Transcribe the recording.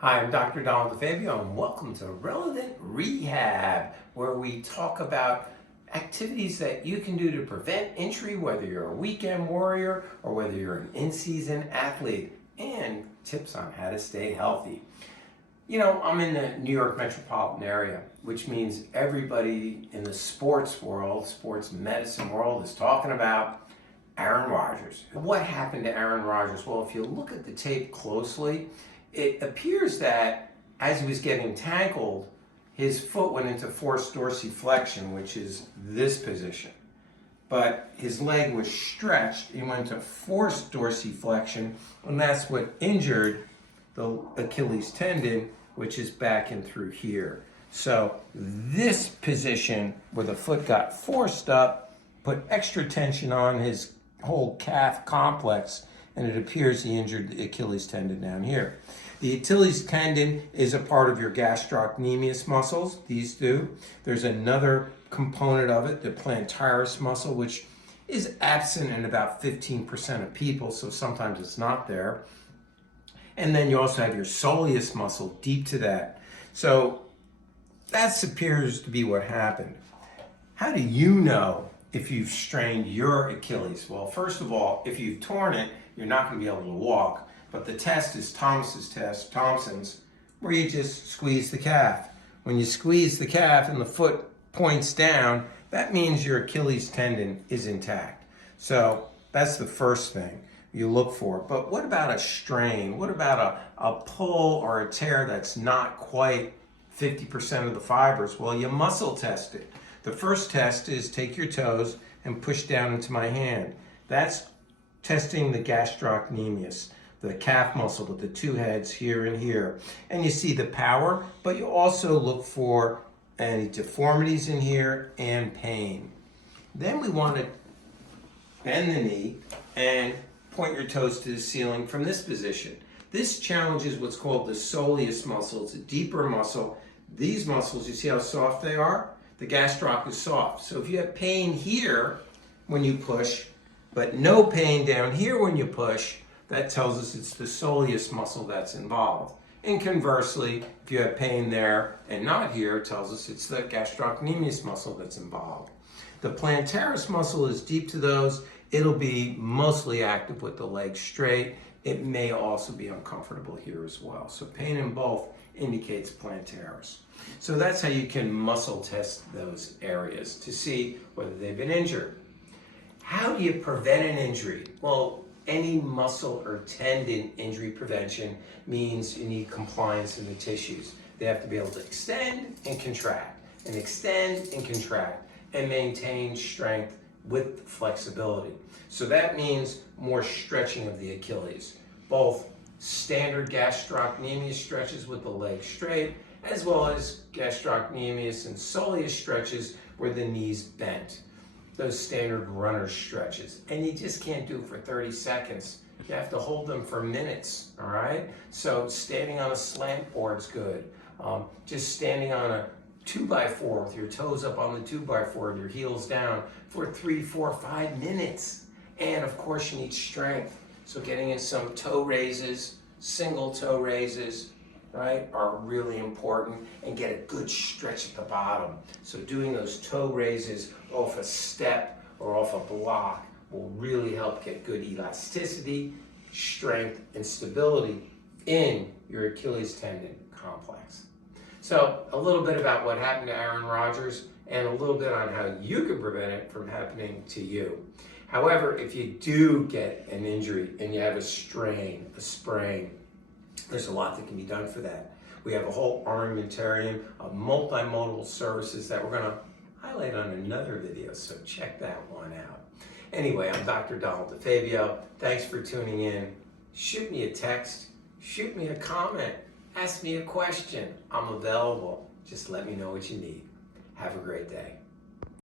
Hi, I'm Dr. DeFabio, and welcome to Relevant Rehab, where we talk about activities that you can do to prevent injury, whether you're a weekend warrior or whether you're an in-season athlete, and tips on how to stay healthy. You know, I'm in the New York metropolitan area, which means everybody in the sports world, sports medicine world, is talking about Aaron Rodgers. What happened to Aaron Rodgers? Well, if you look at the tape closely, it appears that as he was getting tackled, his foot went into forced dorsiflexion, which is this position. But his leg was stretched, he went into forced dorsiflexion, and that's what injured the Achilles tendon, which is back in through here. So this position where the foot got forced up put extra tension on his whole calf complex, and it appears he injured the Achilles tendon down here. The Achilles tendon is a part of your gastrocnemius muscles, these do. There's another component of it, the plantaris muscle, which is absent in about 15% of people, so sometimes it's not there. And then you also have your soleus muscle deep to that. So that appears to be what happened. How do you know if you've strained your Achilles? Well, first of all, if you've torn it, you're not going to be able to walk. But the test is Thompson's, where you just squeeze the calf. When you squeeze the calf and the foot points down, that means your Achilles tendon is intact. So that's the first thing you look for. But what about a strain? What about a pull or a tear that's not quite 50% of the fibers? Well, you muscle test it. The first test is take your toes and push down into my hand. That's testing the gastrocnemius, the calf muscle with the two heads here and here. And you see the power, but you also look for any deformities in here and pain. Then we want to bend the knee and point your toes to the ceiling from this position. This challenges what's called the soleus muscle. It's a deeper muscle. These muscles, you see how soft they are? The gastroc is soft. So if you have pain here when you push, but no pain down here when you push, that tells us it's the soleus muscle that's involved. And conversely, if you have pain there and not here, it tells us it's the gastrocnemius muscle that's involved. The plantaris muscle is deep to those. It'll be mostly active with the leg straight. It may also be uncomfortable here as well. So pain in both indicates plantaris. So that's how you can muscle test those areas to see whether they've been injured. How do you prevent an injury? Well, any muscle or tendon injury prevention means you need compliance in the tissues. They have to be able to extend and contract, and extend and contract, and maintain strength with flexibility. So that means more stretching of the Achilles, both standard gastrocnemius stretches with the leg straight, as well as gastrocnemius and soleus stretches where the knee's bent. Those standard runner stretches. And you just can't do it for 30 seconds. You have to hold them for minutes, all right? So standing on a slant board's good. Just standing on a 2x4 with your toes up on the 2x4 and your heels down for 3, 4, 5 minutes. And of course you need strength. So getting in some toe raises, single toe raises, right, are really important, and get a good stretch at the bottom. So doing those toe raises off a step or off a block will really help get good elasticity, strength, and stability in your Achilles tendon complex. So a little bit about what happened to Aaron Rodgers and a little bit on how you can prevent it from happening to you. However, if you do get an injury and you have a strain, a sprain, there's a lot that can be done for that. We have a whole armamentarium of multimodal services that we're going to highlight on another video, so check that one out. Anyway, I'm Dr. DeFabio. Thanks for tuning in. Shoot me a text, shoot me a comment, ask me a question. I'm available. Just let me know what you need. Have a great day.